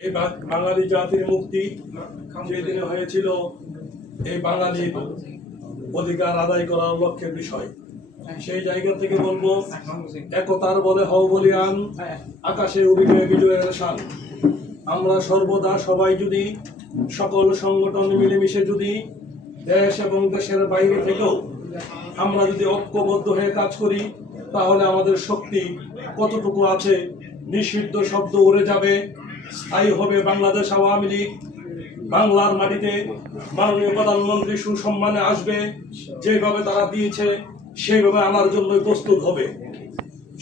এই বাঙালি জাতির মুক্তি যেদিনে হয়েছিল, এই বাঙালির অধিকার আদায় করার লক্ষ্যের বিষয়। সেই জায়গা থেকে বলবো, একতার বলে হও বলিয়ান, আকাশে উড়িবে বিজয়ের শান। আমরা সর্বদা সবাই যদি, সকল সংগঠন মিলেমিশে যদি দেশ এবং দেশের বাইরে থেকেও আমরা যদি ঐক্যবদ্ধ হয়ে কাজ করি, তাহলে আমাদের শক্তি কতটুকু আছে নিষিদ্ধ শব্দ উড়ে যাবে। স্থায়ী হবে বাংলাদেশ আওয়ামী লীগ। বাংলার মাটিতে মাননীয় প্রধানমন্ত্রী সুসম্মানে আসবে, যেভাবে তারা দিয়েছে সেইভাবে আনার জন্য প্রস্তুত হবে।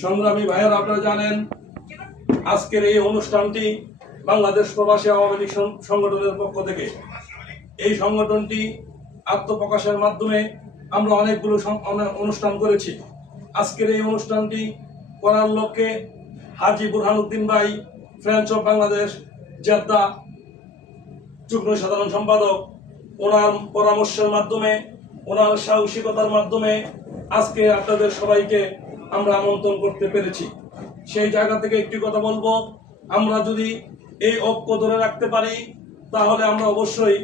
সংগ্রামী ভাইয়েরা, আপনারা জানেন আজকের এই অনুষ্ঠানটি বাংলাদেশ প্রবাসী আওয়ামী লীগ সংগঠনের পক্ষ থেকে। এই সংগঠনটি আত্মপ্রকাশের মাধ্যমে আমরা অনেকগুলো অনুষ্ঠান করেছি। আজকের এই অনুষ্ঠানটি করার লক্ষ্যে হাজী বুরহানুদ্দিন ভাই, ফ্রেন্ডস অফ বাংলাদেশ জেদ্দা যুগ্ম সাধারণ সম্পাদক, ওনার পরামর্শের মাধ্যমে, ওনার সাহসিকতার মাধ্যমে আজকে আপনাদের সবাইকে আমরা আমন্ত্রণ করতে পেরেছি। সেই জায়গা থেকে একটি কথা বলবো, আমরা যদি এই ঐক্য ধরে রাখতে পারি, তাহলে আমরা অবশ্যই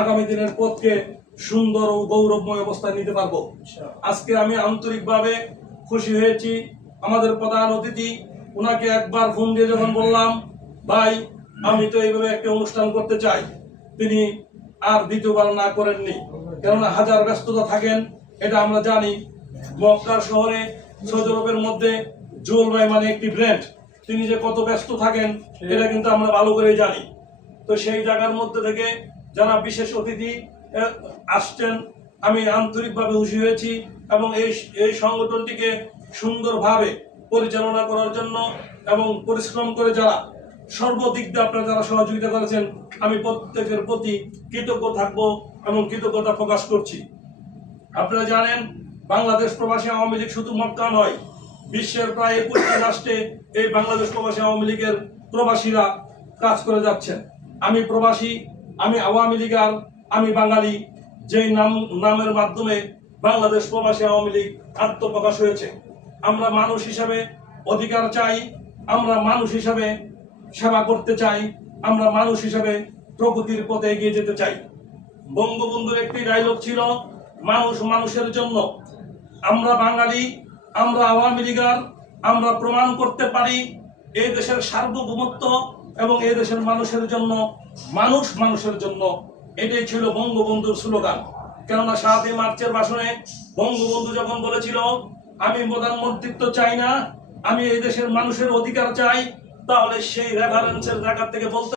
আগামী দিনের পথকে সুন্দর ও গৌরবময় অবস্থায় নিতে পারবো। আজকে আমি আন্তরিকভাবে খুশি হয়েছি। আমাদের প্রধান অতিথি, ওনাকে একবার ফোন দিয়ে যখন বললাম, ভাই আমি তো এইভাবে একটা অনুষ্ঠান করতে চাই, তিনি আর দ্বিতীয়বার না করেননি। কেননা হাজার ব্যস্ততা থাকেন, এটা আমরা জানি। মক্কার শহরে সৌদি আরবের মধ্যে জুয়েল ভাই মানে একটি ব্র্যান্ড, তিনি যে কত ব্যস্ত থাকেন এটা কিন্তু আমরা ভালো করে জানি। তো সেই জায়গার মধ্যে থেকে যারা বিশেষ অতিথি আসছেন, আমি আন্তরিকভাবে খুশি হয়েছি এবং এই সংগঠনটিকে সুন্দরভাবে পরিচালনা করার জন্য এবং পরিশ্রম করে যারা সর্বদিক দিয়ে আপনারা যারা সহযোগিতা করেছেন, আমি প্রত্যেকের প্রতি কৃতজ্ঞ থাকবো এবং কৃতজ্ঞতা প্রকাশ করছি। আপনারা জানেন বাংলাদেশ প্রবাসী আওয়ামী লীগ শুধু মক্কা নয়, বিশ্বের প্রায় 21টি রাষ্ট্রে এই বাংলাদেশ প্রবাসী আওয়ামী লীগের প্রবাসীরা কাজ করে যাচ্ছেন। আমি প্রবাসী, আমি আওয়ামী লীগার, আমি বাঙালি, যেই নামের মাধ্যমে বাংলাদেশ প্রবাসী আওয়ামী লীগ আত্মপ্রকাশ হয়েছে। আমরা মানুষ হিসাবে অধিকার চাই, আমরা মানুষ হিসাবে সেবা করতে চাই, আমরা মানুষ হিসাবে প্রগতির পথে এগিয়ে যেতে চাই। বঙ্গবন্ধুর একটি ডায়লগ ছিল, মানুষ মানুষের জন্য। আমরা বাঙালি, আমরা আওয়ামী লীগার, আমরা প্রমাণ করতে পারি এই দেশের সার্বভৌমত্ব এবং এই দেশের মানুষের জন্য, মানুষ মানুষের জন্য। এটাই ছিল বঙ্গবন্ধুর স্লোগান। কেননা 7 মার্চের ভাষণে বঙ্গবন্ধু যখন বলেছিল, আমি প্রধানমন্ত্রিত্ব চাই না, আমি এই দেশের মানুষের অধিকার চাই, তাহলে সেই রেফারেন্সের জায়গা থেকে বলতে